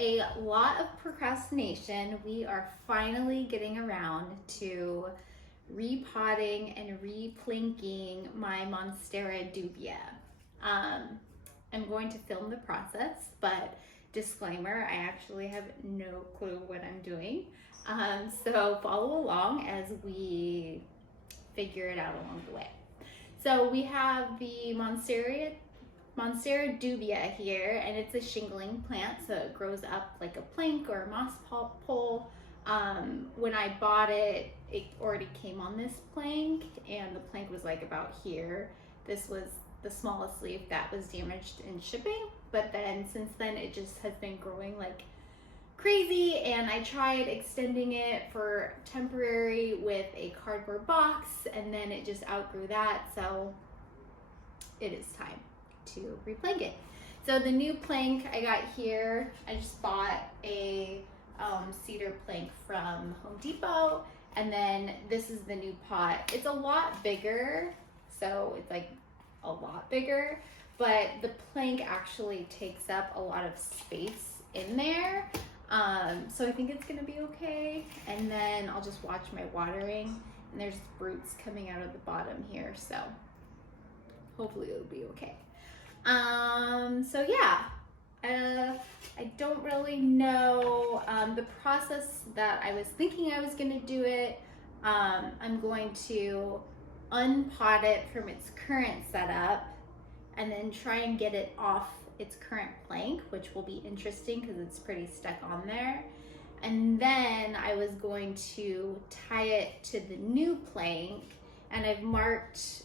a lot of procrastination, we are finally getting around to repotting and replanking my Monstera Dubia. I'm going to film the process, but disclaimer, I actually have no clue what I'm doing. So follow along as we figure it out along the way. So we have the Monstera Dubia here, and it's a shingling plant, so it grows up like a plank or a moss pole. When I bought it, it already came on this plank, and the plank was like about here. This was the smallest leaf that was damaged in shipping, but then since then it just has been growing like crazy, and I tried extending it for temporary with a cardboard box, and then it just outgrew that, so it is time to replank it. So the new plank I got here, I just bought a cedar plank from Home Depot, and then this is the new pot. It's a lot bigger, so it's like a lot bigger, but the plank actually takes up a lot of space in there. So I think it's gonna be okay. And then I'll just watch my watering, and there's roots coming out of the bottom here, so hopefully it'll be okay. So yeah, I don't really know the process that I was thinking I was gonna do it. I'm going to unpot it from its current setup and then try and get it off its current plank, which will be interesting because it's pretty stuck on there. And then I was going to tie it to the new plank, and I've marked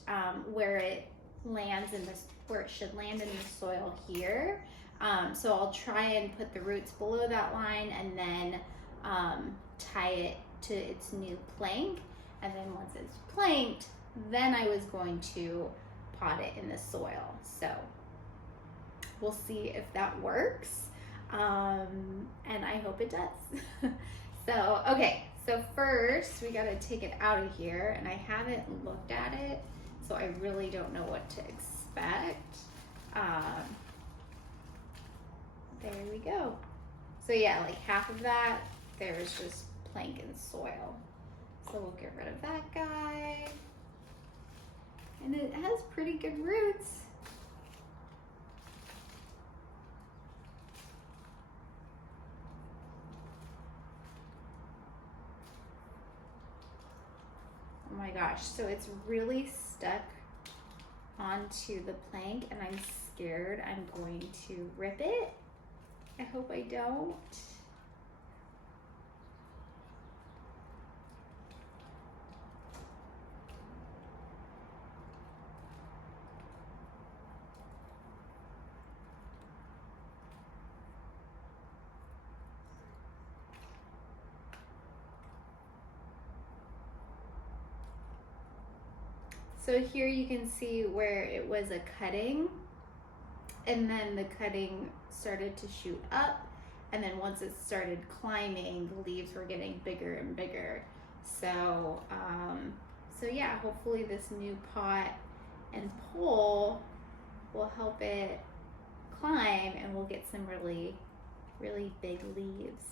where it lands in this, where it should land in the soil here. So I'll try and put the roots below that line, and then tie it to its new plank. And then once it's planked, then I was going to pot it in the soil. So we'll see if that works. And I hope it does. So, okay, so first we gotta take it out of here, and I haven't looked at it, so I really don't know what to expect. There we go. So yeah, like half of that, there's just plank and soil. So we'll get rid of that guy. And it has pretty good roots. Oh my gosh, so it's really stuck onto the plank, and I'm scared I'm going to rip it. I hope I don't. So here you can see where it was a cutting, and then the cutting started to shoot up, and then once it started climbing, the leaves were getting bigger and bigger. So, so yeah, hopefully this new pot and pole will help it climb, and we'll get some really, really big leaves.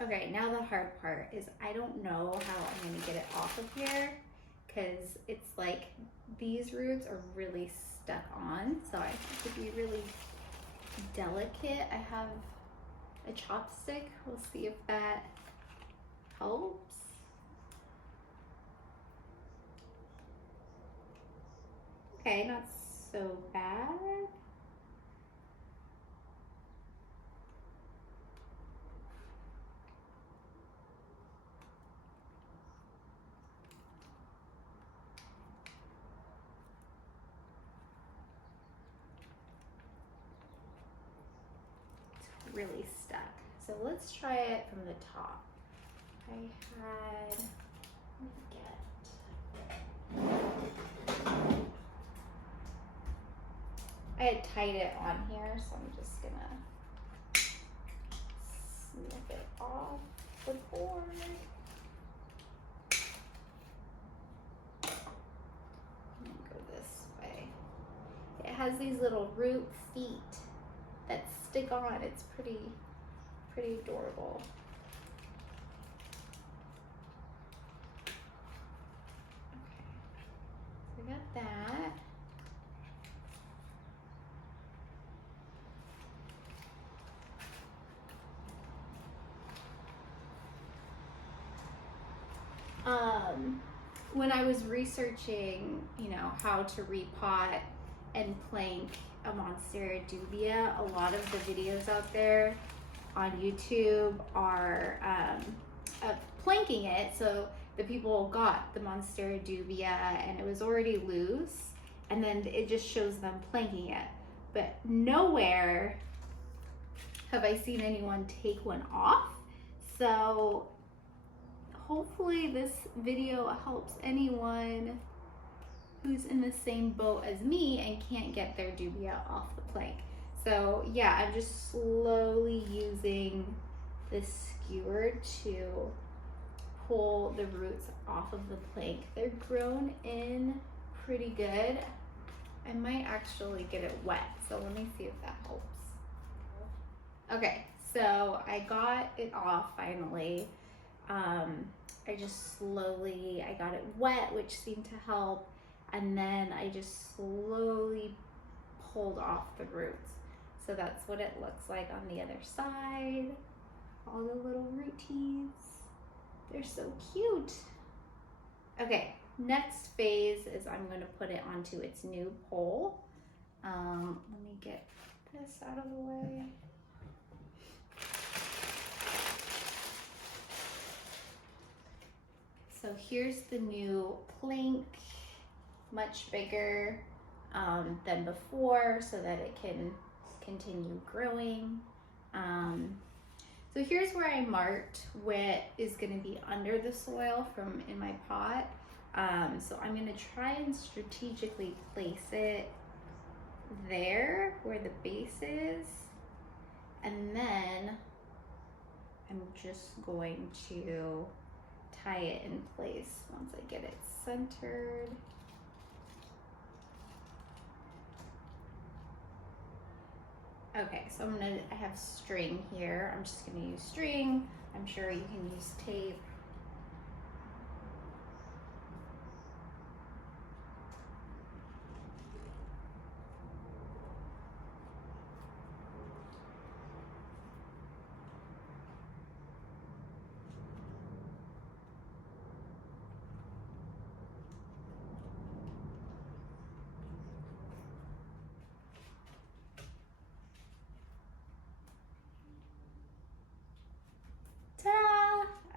Okay, now the hard part is I don't know how I'm gonna get it off of here, because it's like these roots are really stuck on, so I have to be really delicate. I have a chopstick. We'll see if that helps. Okay, not so bad. Really stuck. So let's try it from the top. I had tied it on here, so I'm just gonna snip it off the board. has these little root feet that stick on. It's pretty adorable. Okay, so we got that. When I was researching, you know, how to repot and plank a Monstera Dubia, a lot of the videos out there on YouTube are of planking it. So the people got the Monstera Dubia and it was already loose, and then it just shows them planking it. But nowhere have I seen anyone take one off. So hopefully this video helps anyone who's in the same boat as me and can't get their dubia off the plank. So yeah, I'm just slowly using this skewer to pull the roots off of the plank. They're grown in pretty good. I might actually get it wet, so let me see if that helps. Okay, so I got it off finally. I just slowly, I got it wet, which seemed to help, and then I just slowly pulled off the roots. So that's what it looks like on the other side. All the little rooties. They're so cute. Okay, next phase is I'm going to put it onto its new pole. Let me get this out of the way. So here's the new plank, much bigger than before so that it can continue growing. So here's where I marked what is going to be under the soil from in my pot. So I'm going to try and strategically place it there where the base is, and then I'm just going to tie it in place once I get it centered. Okay, so I have string here. I'm just gonna use string. I'm sure you can use tape.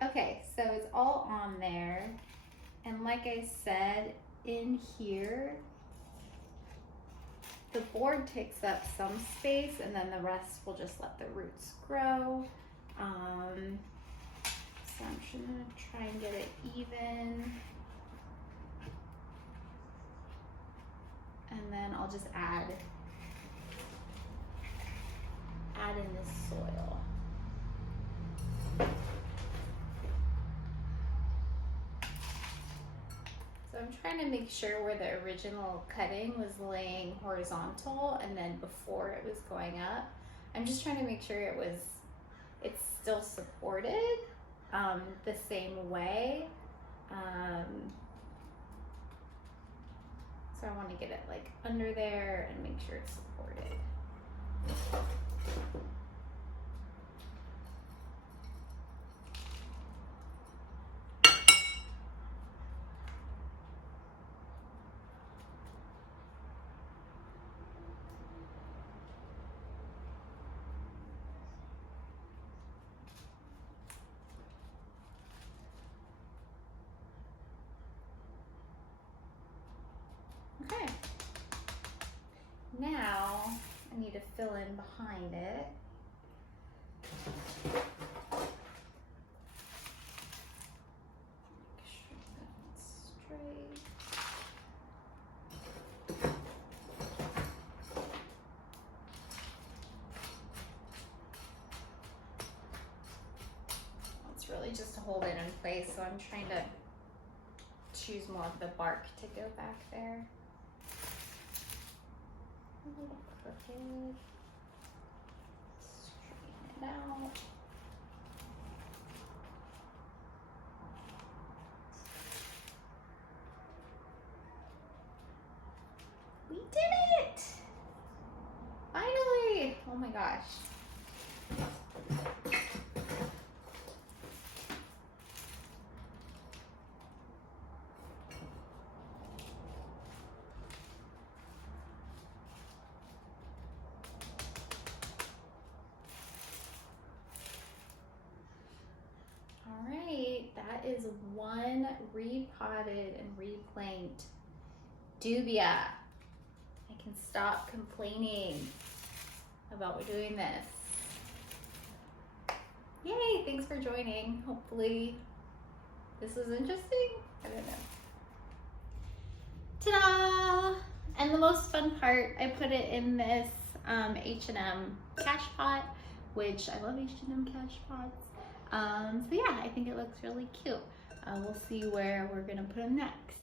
Okay, so it's all on there, and like I said, in here the board takes up some space, and then the rest will just let the roots grow. So I'm just gonna try and get it even, and then I'll just add in this soil. So I'm trying to make sure where the original cutting was laying horizontal and then before it was going up. I'm just trying to make sure it's still supported the same way. So I want to get it like under there and make sure it's supported. Okay, now I need to fill in behind it. Make sure that's straight. It's really just to hold it in place, so I'm trying to choose more of the bark to go back there. little crooked. Straighten it out. We did it! Finally! Oh my gosh. All right, that is one repotted and replanked dubia. I can stop complaining about doing this. Yay, thanks for joining. Hopefully this was interesting. I don't know. Ta-da! And the most fun part, I put it in this H&M cash pot, which I love H&M cash pots. So yeah, I think it looks really cute. We'll see where we're gonna put them next.